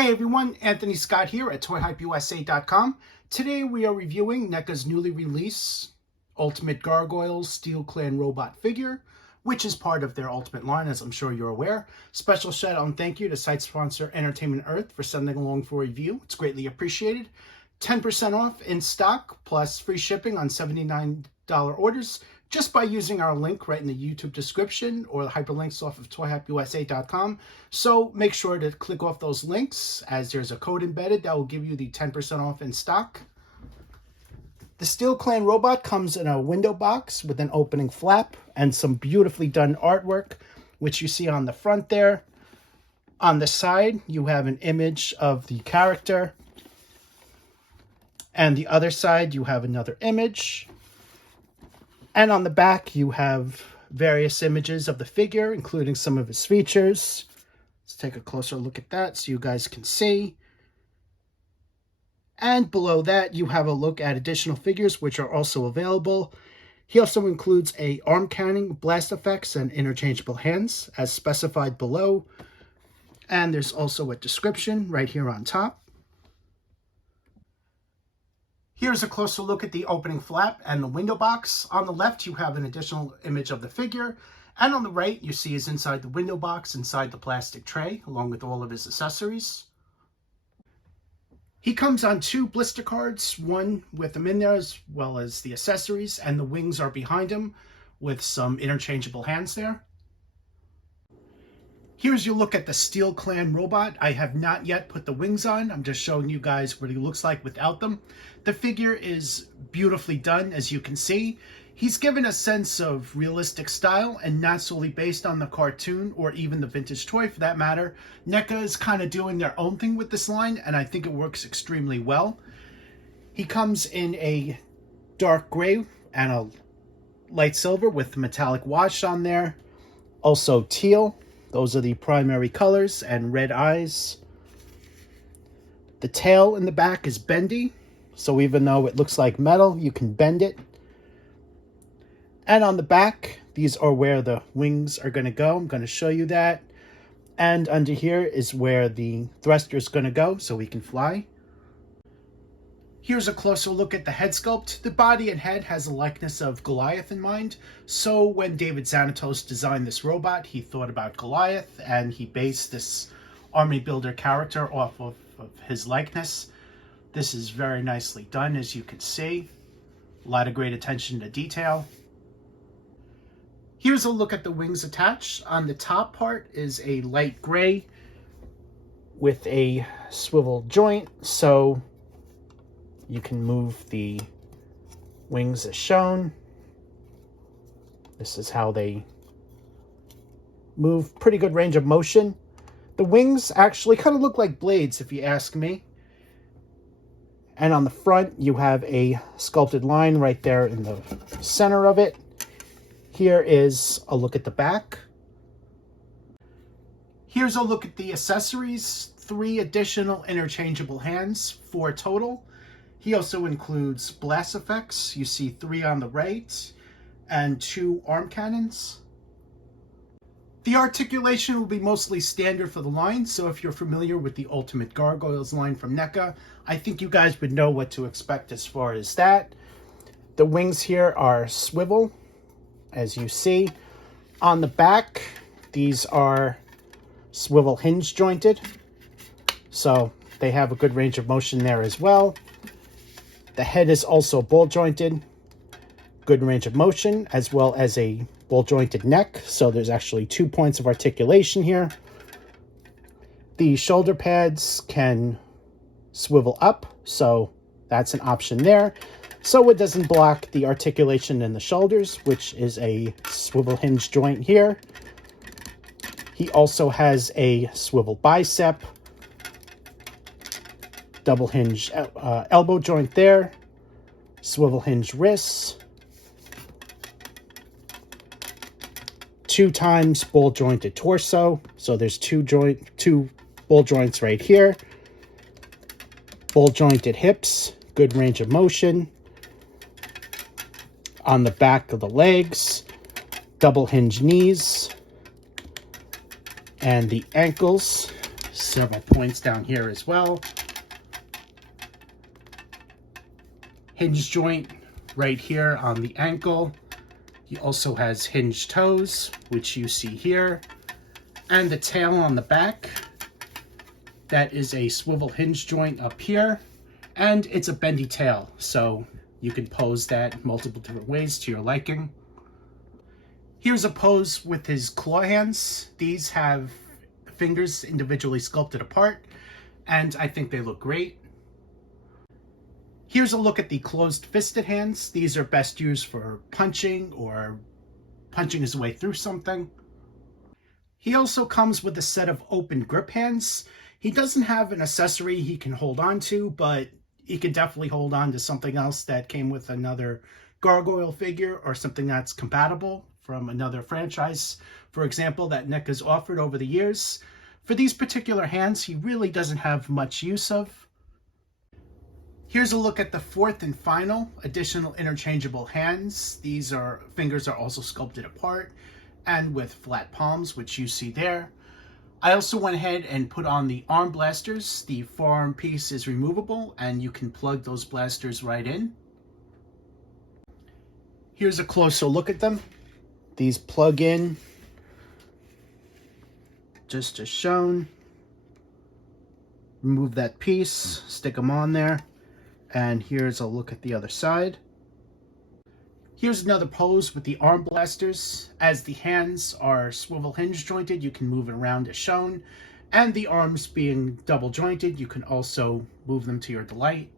Hey everyone, Anthony Scott here at ToyHypeUSA.com. Today we are reviewing NECA's newly released Ultimate Gargoyles Steel Clan Robot figure, which is part of their Ultimate line, as I'm sure you're aware. Special shout out and thank you to site sponsor Entertainment Earth for sending along for a review. It's greatly appreciated. 10% off in stock plus free shipping on $79 orders just by using our link right in the YouTube description or the hyperlinks off of ToyHypeUSA.com. So make sure to click off those links as there's a code embedded that will give you the 10% off in stock. The Steel Clan robot comes in a window box with an opening flap and some beautifully done artwork, which you see on the front there. On the side, you have an image of the character. And the other side, you have another image. And on the back, you have various images of the figure, including some of his features. Let's take a closer look at that so you guys can see. And below that, you have a look at additional figures, which are also available. He also includes a arm cannon, blast effects, and interchangeable hands, as specified below. And there's also a description right here on top. Here's a closer look at the opening flap and the window box. On the left, you have an additional image of the figure. And on the right, you see is inside the window box, inside the plastic tray, along with all of his accessories. He comes on 2 blister cards, one with them in there as well as the accessories, and the wings are behind him with some interchangeable hands there. Here's your look at the Steel Clan robot. I have not yet put the wings on. I'm just showing you guys what he looks like without them. The figure is beautifully done, as you can see. He's given a sense of realistic style and not solely based on the cartoon or even the vintage toy for that matter. NECA is kind of doing their own thing with this line, and I think it works extremely well. He comes in a dark gray and a light silver with metallic wash on there. Also teal. Those are the primary colors, and red eyes. The tail in the back is bendy, so even though it looks like metal, you can bend it. And on the back, these are where the wings are going to go. I'm going to show you that. And under here is where the thruster is going to go, so we can fly. Here's a closer look at the head sculpt. The body and head has a likeness of Goliath in mind. So when David Xanatos designed this robot, he thought about Goliath and he based this army builder character off of his likeness. This is very nicely done, as you can see. A lot of great attention to detail. Here's a look at the wings attached. On the top part is a light gray with a swivel joint, so you can move the wings as shown. This is how they move. Pretty good range of motion. The wings actually kind of look like blades, if you ask me. And on the front, you have a sculpted line right there in the center of it. Here is a look at the back. Here's a look at the accessories. 3 additional interchangeable hands, 4 total. He also includes blast effects. You see 3 on the right and 2 arm cannons. The articulation will be mostly standard for the line, so if you're familiar with the Ultimate Gargoyles line from NECA, I think you guys would know what to expect as far as that. The wings here are swivel, as you see. On the back, these are swivel hinge jointed, so they have a good range of motion there as well. The head is also ball jointed, good range of motion, as well as a ball jointed neck. So there's actually 2 points of articulation here. The shoulder pads can swivel up, so that's an option there. So it doesn't block the articulation in the shoulders, which is a swivel hinge joint here. He also has a swivel bicep, double hinge elbow joint there, swivel hinge wrists, 2 times ball jointed torso. So there's 2 ball joints right here. Ball jointed hips, good range of motion. On the back of the legs, double hinge knees, and the ankles several points down here as well. Hinge joint right here on the ankle. He also has hinged toes, which you see here. And the tail on the back. That is a swivel hinge joint up here. And it's a bendy tail, so you can pose that multiple different ways to your liking. Here's a pose with his claw hands. These have fingers individually sculpted apart, and I think they look great. Here's a look at the closed fisted hands. These are best used for punching or punching his way through something. He also comes with a set of open grip hands. He doesn't have an accessory he can hold on to, but he can definitely hold on to something else that came with another Gargoyle figure or something that's compatible from another franchise, for example, that NECA's offered over the years. For these particular hands, he really doesn't have much use of. Here's a look at the fourth and final additional interchangeable hands. These fingers are also sculpted apart and with flat palms, which you see there. I also went ahead and put on the arm blasters. The forearm piece is removable and you can plug those blasters right in. Here's a closer look at them. These plug in just as shown. Remove that piece, stick them on there. And here's a look at the other side. Here's another pose with the arm blasters. As the hands are swivel hinge jointed, you can move it around as shown. And the arms being double jointed, you can also move them to your delight.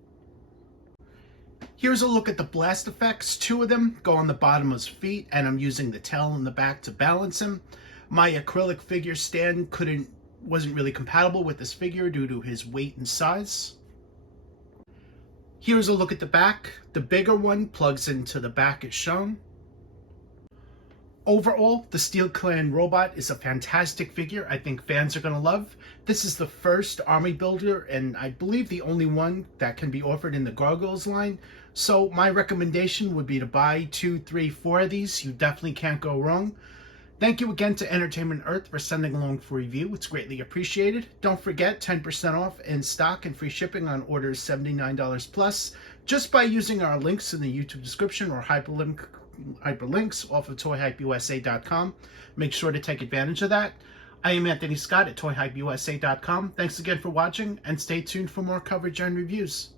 Here's a look at the blast effects. Two of them go on the bottom of his feet, and I'm using the tail in the back to balance him. My acrylic figure stand wasn't really compatible with this figure due to his weight and size. Here's a look at the back. The bigger one plugs into the back as shown. Overall, the Steel Clan robot is a fantastic figure I think fans are going to love. This is the first army builder and I believe the only one that can be offered in the Gargoyles line. So my recommendation would be to buy 2, 3, 4 of these. You definitely can't go wrong. Thank you again to Entertainment Earth for sending along for review. It's greatly appreciated. Don't forget 10% off in stock and free shipping on orders $79 plus just by using our links in the YouTube description or hyperlinks off of toyhypeusa.com. Make sure to take advantage of that. I am Anthony Scott at toyhypeusa.com. Thanks again for watching and stay tuned for more coverage and reviews.